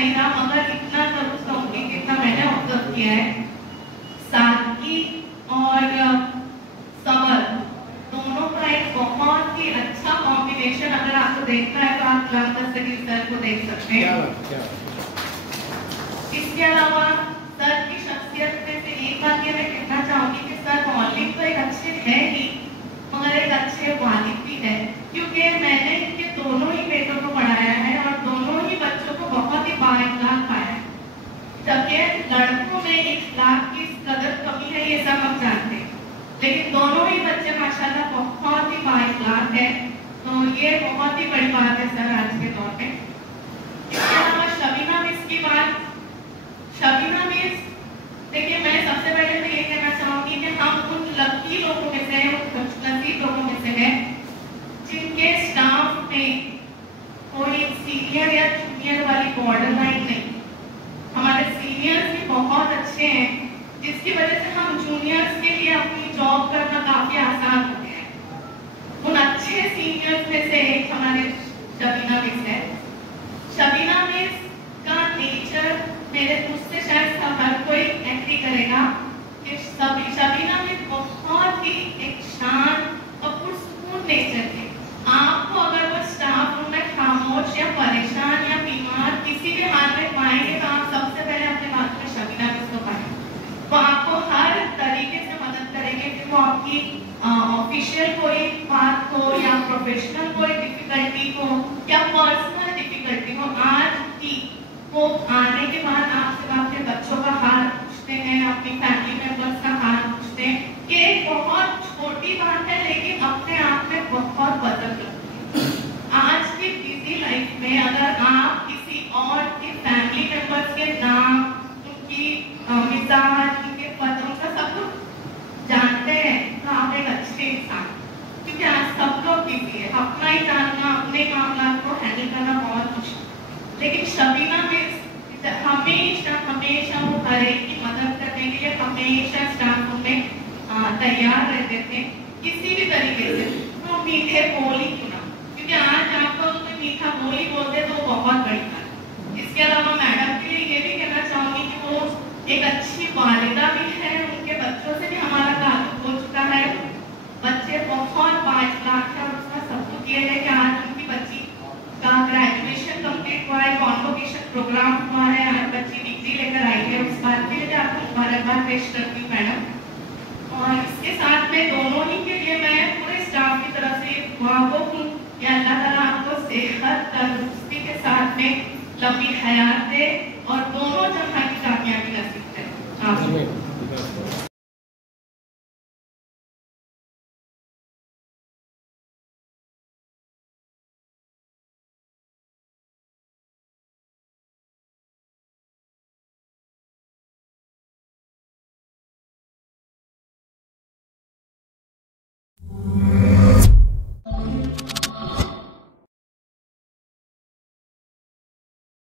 नहीं रहा, मगर इतना जरूर कहूंगी कि इतना मैंने ऑब्जर्व किया है, सादगी और सबर दोनों का एक बहुत ही अच्छा कॉम्बिनेशन अगर आपको देखना है तो आप गुलाम दस्तगीर सर को देख सकते हैं। इसके अलावा सर की शख्सियत में से एक बात ये मैं कहना चाहूंगी कि सर मौलिक तो एक अच्छे है ही, मगर एक अच्छे वालिद भी है, क्योंकि मैंने इनके दोनों ही बेटों को पढ़ाया है और दोनों ही बच्चों को बहुत ही बाइखलाक पाया है। जबकि लड़कों में इखलाक की कदर कमी है, ये सब हम जानते हैं, लेकिन दोनों ही बच्चे माशाल्लाह बहुत ही बाइखलाक है, तो ये बहुत ही बड़ी बात है सर आज के दौर में। इसके अलावा शबीना मिस की बात, शबीना मिस देखिए, मैं सबसे पहले तो ये कहना चाहूंगी कि हम उन लकी लोगों में से, उन खुशनसीब लोगों में से हैं जिनके स्टाफ में कोई सीनियर या जूनियर वाली बॉर्डर लाइन नहीं। हमारे सीनियर्स भी बहुत अच्छे हैं, जिसकी वजह से हम जूनियर्स के लिए अपनी जॉब करना काफी आसान हो गया है। उन अच्छे सीनियर्स में से एक हमारे शबीना मिस है। शबीना मिस का नेचर मेरे मुझसे शायद हर कोई एग्री करेगा कि शबीना मिस बहुत ही एक शांत और पुरसुकून नेचर है। आपको अगर वो स्टाफ रूम में खामोश या परेशान या बीमार किसी भी हाल में पाएंगे तो आप सबसे पहले अपने बात में शबीना मिस को पाएंगे। वो आपको हर तरीके से मदद करेंगे कि वो आपकी ऑफिशियल कोई बात हो या प्रोफेशनल कोई डिफिकल्टी हो या पर्सनल डिफिकल्टी हो, आज की वो आने के बाद आपसे अपने बच्चों का हाल पूछते हैं, अपनी फैमिली मेंबर्स का हाल पूछते हैं, कि एक बहुत छोटी बात है लेकिन अपने आप में बहुत बदल लगती है। आज की बिजी लाइफ में अगर आप किसी और के फैमिली मेंबर्स के नाम, उनकी मिजाज, उनके पद, उनका सब कुछ जानते हैं तो आप एक अच्छे इंसान, क्योंकि आज सब लोग बिजी है, अपना ही जानना, अपने मामला को हैंडल करना बहुत मुश्किल। लेकिन शबीना मिस हमेशा वो हर एक की मदद करने के लिए हमेशा स्टाफ रूम में तैयार रहते थे, किसी भी तरीके से। तो मीठे बोली क्यों ना, क्योंकि आज आप लोग तो मीठा बोली बोलते तो बहुत बड़ी बात। इसके अलावा मैडम के लिए ये भी कहना चाहूंगी कि वो एक अच्छी वालिदा भी है, उनके बच्चों से भी हमारा ताल्लुक हो चुका है, बच्चे बहुत बाइखलाक है और उसका सबूत ये है कि आज उनकी बच्ची का ग्रेजुएशन कंप्लीट हुआ है, कॉन्वोकेशन प्रोग्राम हुआ है, आज बच्ची डिग्री लेकर आई है। उस बात के लिए आपको मुबारकबाद पेश करती हूँ मैडम। और इसके साथ में दोनों ही के लिए मैं पूरे स्टाफ की तरफ से दुआ हूँ कि अल्लाह ताला आपको सेहत तंदुरुस्ती के साथ में लंबी हयात दे और दोनों जहां की कामयाबी नसीब करे।